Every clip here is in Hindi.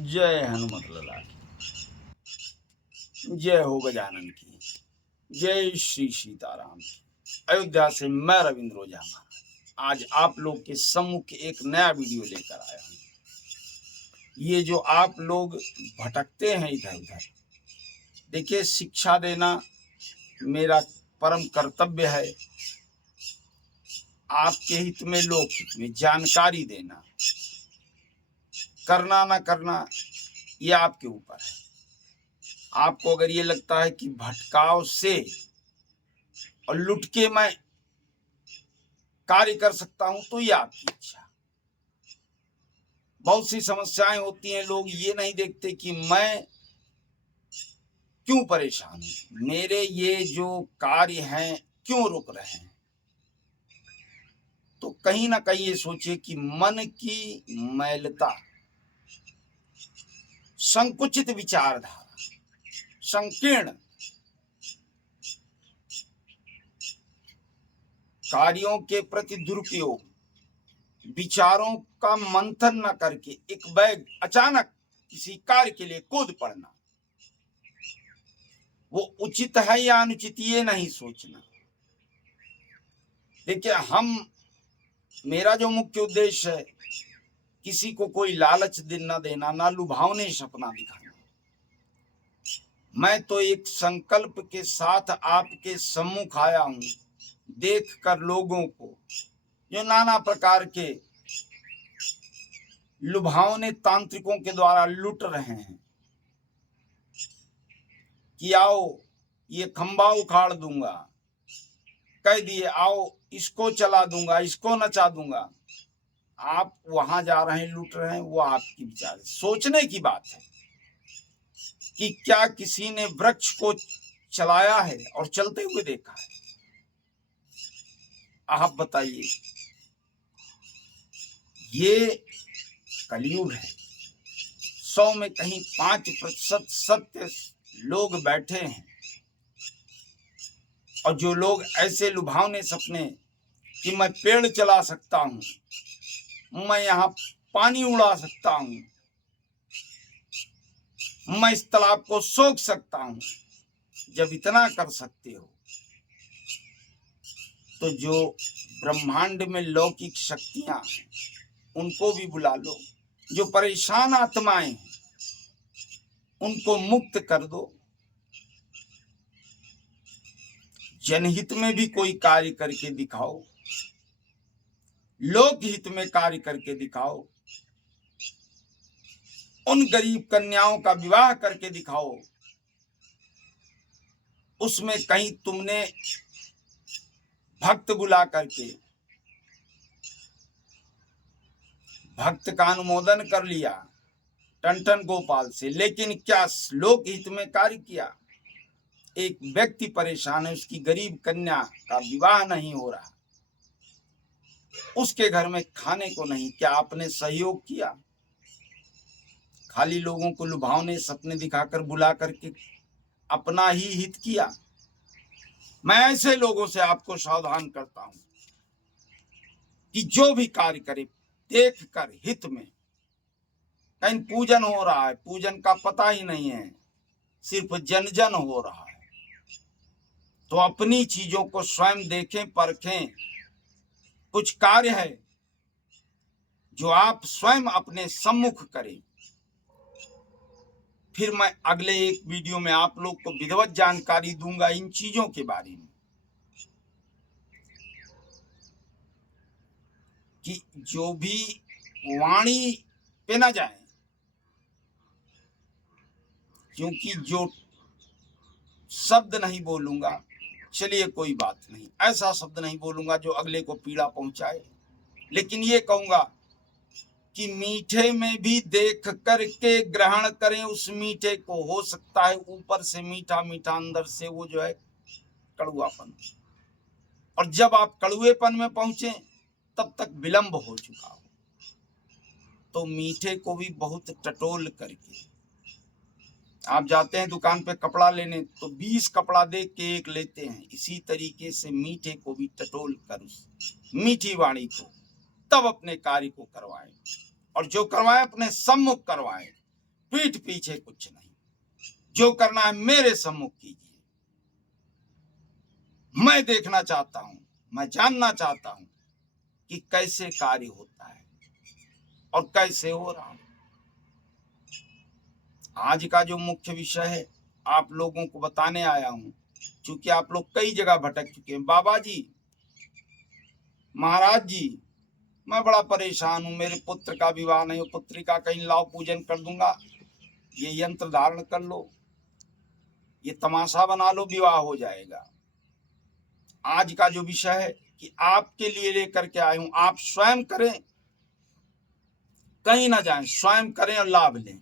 जय हनुमत लला की, जय हो गजानन की, जय श्री सीताराम की। अयोध्या से मैं रविंद्र ओझा आज आप लोग के सम्मुख एक नया वीडियो लेकर आया हूँ। ये जो आप लोग भटकते हैं इधर उधर, देखिए शिक्षा देना मेरा परम कर्तव्य है। आपके हित में, लोक हित में जानकारी देना, करना ना करना ये आपके ऊपर है। आपको अगर ये लगता है कि भटकाव से और लुट के मैं कार्य कर सकता हूं तो ये आपकी इच्छा। बहुत सी समस्याएं होती हैं, लोग ये नहीं देखते कि मैं क्यों परेशान हूं, मेरे ये जो कार्य हैं क्यों रुक रहे हैं। तो कहीं ना कहीं ये सोचिए कि मन की मैलता, संकुचित विचारधारा, संकीर्ण कार्यों के प्रति दुरुपयोग, विचारों का मंथन न करके एक बैग अचानक किसी कार्य के लिए कूद पड़ना, वो उचित है या अनुचित ये नहीं सोचना। देखिए, मेरा जो मुख्य उद्देश्य है, किसी को कोई लालच न देना, ना लुभावने सपना दिखाना। मैं तो एक संकल्प के साथ आपके सम्मुख आया हूं, देखकर लोगों को जो नाना प्रकार के लुभावने तांत्रिकों के द्वारा लूट रहे हैं कि आओ ये खंबा उखाड़ दूंगा, कह दिए आओ इसको चला दूंगा, इसको नचा दूंगा। आप वहां जा रहे हैं, लूट रहे हैं, वो आपकी विचार। सोचने की बात है कि क्या किसी ने वृक्ष को चलाया है और चलते हुए देखा है? आप बताइए। ये कलयुग है। 100 में कहीं 5% सत्य लोग बैठे हैं, और जो लोग ऐसे लुभावने सपने कि मैं पेड़ चला सकता हूं, मैं यहाँ पानी उड़ा सकता हूं, मैं इस तालाब को सोख सकता हूं, जब इतना कर सकते हो तो जो ब्रह्मांड में लौकिक शक्तियां हैं उनको भी बुला लो। जो परेशान आत्माएं हैं उनको मुक्त कर दो। जनहित में भी कोई कार्य करके दिखाओ, लोक हित में कार्य करके दिखाओ, उन गरीब कन्याओं का विवाह करके दिखाओ। उसमें कहीं तुमने भक्त बुला करके भक्त का अनुमोदन कर लिया टन गोपाल से, लेकिन क्या लोक हित में कार्य किया? एक व्यक्ति परेशान है, उसकी गरीब कन्या का विवाह नहीं हो रहा, उसके घर में खाने को नहीं, क्या आपने सहयोग किया? खाली लोगों को लुभावने सपने दिखाकर बुला करके अपना ही हित किया। मैं ऐसे लोगों से आपको सावधान करता हूं कि जो भी कार्य करे देख कर हित में। कहीं पूजन हो रहा है, पूजन का पता ही नहीं है, सिर्फ जन हो रहा है, तो अपनी चीजों को स्वयं देखें, परखें। कुछ कार्य है जो आप स्वयं अपने सम्मुख करें। फिर मैं अगले एक वीडियो में आप लोग को विधिवत जानकारी दूंगा इन चीजों के बारे में, कि जो भी वाणी पे ना जाए, क्योंकि जो शब्द नहीं बोलूंगा, चलिए कोई बात नहीं, ऐसा शब्द नहीं बोलूंगा जो अगले को पीड़ा पहुंचाए, लेकिन ये कहूंगा कि मीठे में भी देख करके ग्रहण करें उस मीठे को। हो सकता है ऊपर से मीठा मीठा, अंदर से वो जो है कड़ुआपन, और जब आप कड़ुएपन में पहुंचे तब तक विलंब हो चुका हो। तो मीठे को भी बहुत टटोल करके, आप जाते हैं दुकान पे कपड़ा लेने तो 20 कपड़ा देख के एक लेते हैं, इसी तरीके से मीठे को भी टटोल कर उस मीठी वाणी को तब अपने कार्य को करवाएं, और जो करवाएं अपने सम्मुख करवाएं। पीठ पीछे कुछ नहीं। जो करना है मेरे सम्मुख कीजिए। मैं देखना चाहता हूं, मैं जानना चाहता हूं कि कैसे कार्य होता है और कैसे हो रहा है। आज का जो मुख्य विषय है आप लोगों को बताने आया हूं, क्योंकि आप लोग कई जगह भटक चुके हैं। बाबा जी, महाराज जी, मैं बड़ा परेशान हूं, मेरे पुत्र का विवाह नहीं हो, पुत्री का कहीं लाव पूजन कर दूंगा, ये यंत्र धारण कर लो, ये तमाशा बना लो, विवाह हो जाएगा। आज का जो विषय है कि आपके लिए लेकर के आया हूं, आप स्वयं करें, कहीं ना जाएं, स्वयं करें और लाभ लें,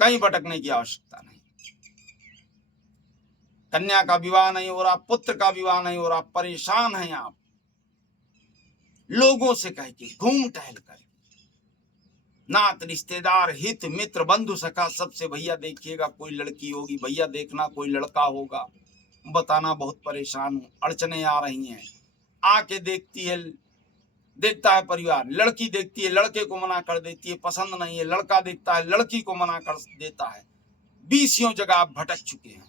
कहीं भटकने की आवश्यकता नहीं। कन्या का विवाह नहीं हो रहा, पुत्र का विवाह नहीं हो रहा, परेशान हैं आप, लोगों से कह के घूम टहल कर, नात रिश्तेदार हित मित्र बंधु सखा सबसे, भैया देखिएगा कोई लड़की होगी, भैया देखना कोई लड़का होगा, बताना बहुत परेशान हूं, अड़चने आ रही हैं। आके देखता है परिवार, लड़की देखती है, लड़के को मना कर देती है, पसंद नहीं है, लड़का देखता है, लड़की को मना कर देता है। 20 जगह आप भटक चुके हैं,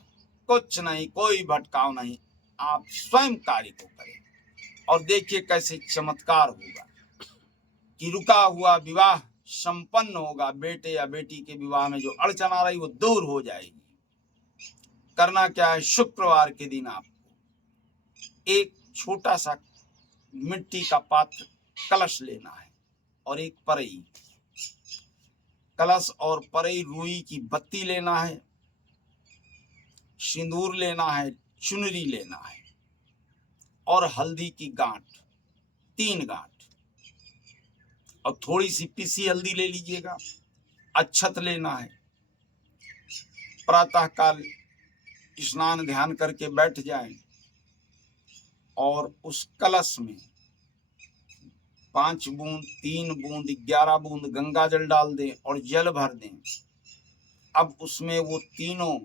कुछ नहीं, कोई भटकाव नहीं। आप स्वयं कार्य को करें और देखिए कैसे चमत्कार होगा कि रुका हुआ विवाह संपन्न होगा। बेटे या बेटी के विवाह में जो अड़चन आ रही वो दूर हो जाएगी। करना क्या है, शुक्रवार के दिन आपको एक छोटा सा मिट्टी का पात्र, कलश लेना है और एक परई, कलश और परई रुई की बत्ती लेना है, सिंदूर लेना है, चुनरी लेना है और हल्दी की गांठ, 3 गांठ, और थोड़ी सी पिसी हल्दी ले लीजिएगा। अक्षत लेना है। प्रातः काल स्नान ध्यान करके बैठ जाएं और उस कलश में 5 बूंद, 3 बूंद, 11 बूंद गंगा जल डाल दें और जल भर दें। अब उसमें वो तीनों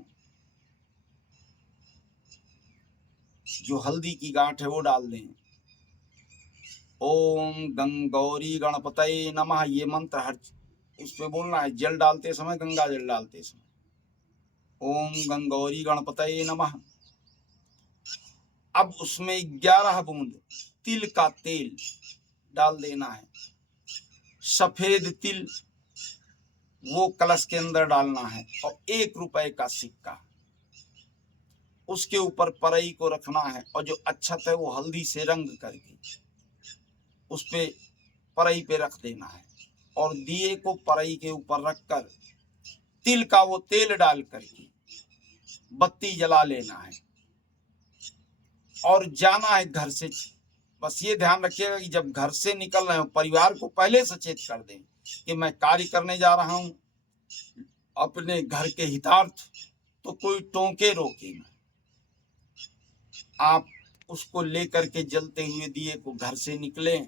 जो हल्दी की गांठ है वो डाल दें। ओम गंगौरी गणपतये नमः, ये मंत्र हर उस पे बोलना है, जल डालते समय, गंगा जल डालते समय। ओम गंगौरी गणपतये नमः। अब उसमें 11 बूंद तिल का तेल डाल देना है। सफेद तिल वो कलश के अंदर डालना है और 1 रुपए का सिक्का, उसके ऊपर परई को रखना है और जो अक्षत है वो हल्दी से रंग करके उस पे परई पे रख देना है और दिए को परई के ऊपर रखकर तिल का वो तेल डाल करके बत्ती जला लेना है और जाना है घर से। बस ये ध्यान रखिएगा कि जब घर से निकल रहे हो परिवार को पहले सचेत कर दें कि मैं कार्य करने जा रहा हूं अपने घर के हितार्थ, तो कोई टोके रोके ना। आप उसको लेकर के जलते हुए दिए को घर से निकलें।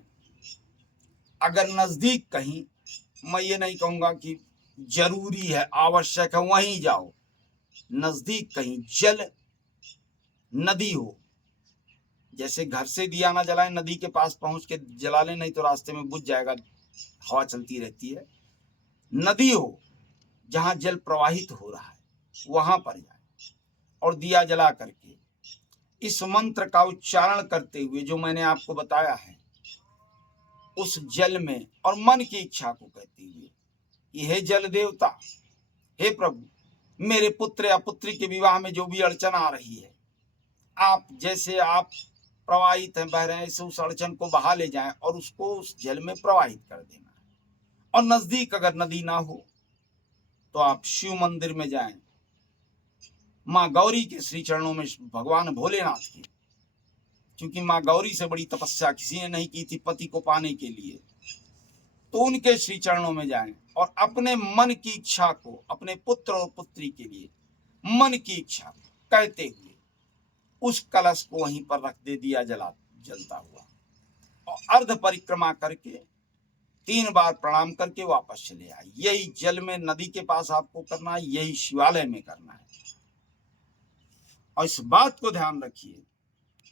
अगर नजदीक कहीं, मैं ये नहीं कहूंगा कि जरूरी है आवश्यक है वहीं जाओ, नजदीक कहीं जल नदी हो, जैसे घर से दिया ना जलाएं, नदी के पास पहुंच के जला लें, नहीं तो रास्ते में बुझ जाएगा, हवा चलती रहती है। नदी हो जहां जल प्रवाहित हो रहा है वहां पर जाए और दिया जला करके इस मंत्र का उच्चारण करते हुए जो मैंने आपको बताया है उस जल में और मन की इच्छा को कहते हुए कि हे जल देवता, हे प्रभु, मेरे पुत्र या पुत्री के विवाह में जो भी अड़चन आ रही है, आप जैसे आप प्रवाहित हैं, बह रहे हैं, ऐसे उस अड़चन को बहा ले जाएं और उसको उस जल में प्रवाहित कर देना है। और नजदीक अगर नदी ना हो तो आप शिव मंदिर में जाएं, माँ गौरी के श्री चरणों में, भगवान भोलेनाथ की, क्योंकि माँ गौरी से बड़ी तपस्या किसी ने नहीं की थी पति को पाने के लिए, तो उनके श्री चरणों में जाएं और अपने मन की इच्छा को, अपने पुत्र और पुत्री के लिए मन की इच्छा कहते हुए उस कलश को वहीं पर रख दे, दिया जलता हुआ, और अर्ध परिक्रमा करके 3 बार प्रणाम करके वापस चले आए। यही जल में नदी के पास आपको करना है, यही शिवालय में करना है। और इस बात को ध्यान रखिए,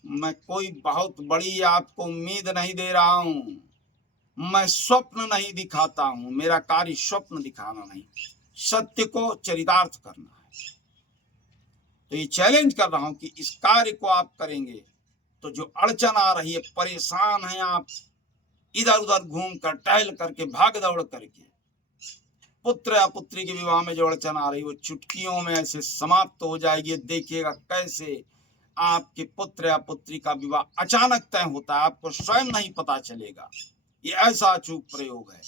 मैं कोई बहुत बड़ी आपको उम्मीद नहीं दे रहा हूं, मैं स्वप्न नहीं दिखाता हूं, मेरा कार्य स्वप्न दिखाना नहीं, सत्य को चरितार्थ करना है। तो ये चैलेंज कर रहा हूं कि इस कार्य को आप करेंगे तो जो अड़चन आ रही है, परेशान हैं आप, इधर उधर घूम कर, टहल करके, भाग दौड़ करके, पुत्र या पुत्री के विवाह में जो अड़चन आ रही वो चुटकियों में ऐसे समाप्त हो जाएगी। देखिएगा कैसे आपके पुत्र या पुत्री का विवाह अचानक तय होता है, आपको स्वयं नहीं पता चलेगा। ये ऐसा अचूक प्रयोग है,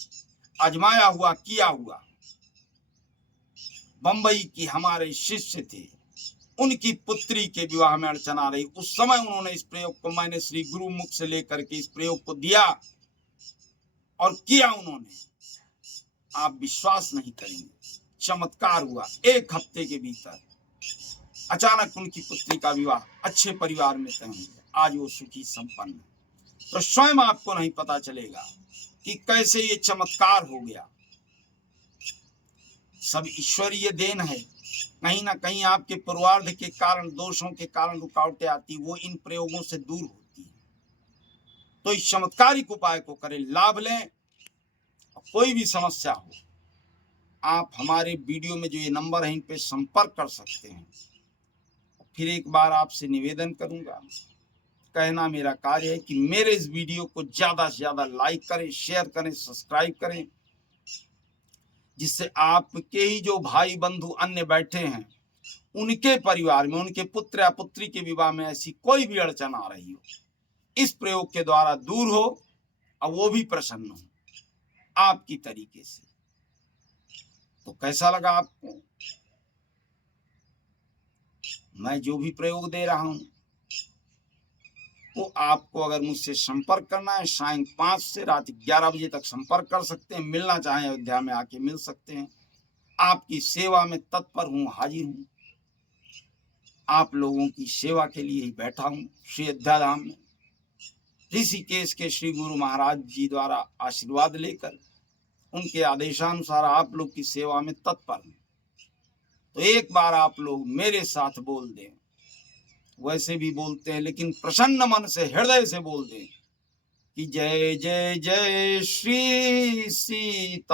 आजमाया हुआ, किया हुआ। बंबई की हमारे शिष्य थे, उनकी पुत्री के विवाह में अड़चन आ रही, उस समय उन्होंने इस प्रयोग को, मैंने श्री गुरु मुख से लेकर के इस प्रयोग को दिया और किया उन्होंने। आप विश्वास नहीं करेंगे, चमत्कार हुआ। 1 हफ्ते के भीतर अचानक उनकी पुत्री का विवाह अच्छे परिवार में तय हो गया। आज वो सुखी संपन्न है। तो स्वयं आपको नहीं पता चलेगा कि कैसे ये चमत्कार हो गया। सब ईश्वरीय देन है। कहीं ना कहीं आपके पूर्वार्ध के कारण, दोषों के कारण रुकावटें आती, वो इन प्रयोगों से दूर होती है। तो इस चमत्कारिक उपाय को करें, लाभ लें। कोई भी समस्या हो, आप हमारे वीडियो में जो ये नंबर है इन पे संपर्क कर सकते हैं। फिर एक बार आपसे निवेदन करूंगा, कहना मेरा कार्य है कि मेरे इस वीडियो को ज्यादा से ज्यादा लाइक करें, शेयर करें, सब्सक्राइब करें, जिससे आपके ही जो भाई बंधु अन्य बैठे हैं, उनके परिवार में, उनके पुत्र या पुत्री के विवाह में ऐसी कोई भी अड़चन आ रही हो, इस प्रयोग के द्वारा दूर हो और वो भी प्रसन्न हो आपकी तरीके से। तो कैसा लगा आपको मैं जो भी प्रयोग दे रहा हूं? वो आपको अगर मुझसे संपर्क करना है, शाम 5 से रात 11 बजे तक संपर्क कर सकते हैं। मिलना चाहें अयोध्या में आके मिल सकते हैं। आपकी सेवा में तत्पर हूँ, हाजिर हूँ। आप लोगों की सेवा के लिए ही बैठा हूँ श्री अयोध्या धाम में। ऋषिकेश के श्री गुरु महाराज जी द्वारा आशीर्वाद लेकर, उनके आदेशानुसार आप लोग की सेवा में तत्पर हूँ। तो एक बार आप लोग मेरे साथ बोल दें, वैसे भी बोलते हैं लेकिन प्रसन्न मन से, हृदय से बोल दें कि जय जय जय श्री सीताराम।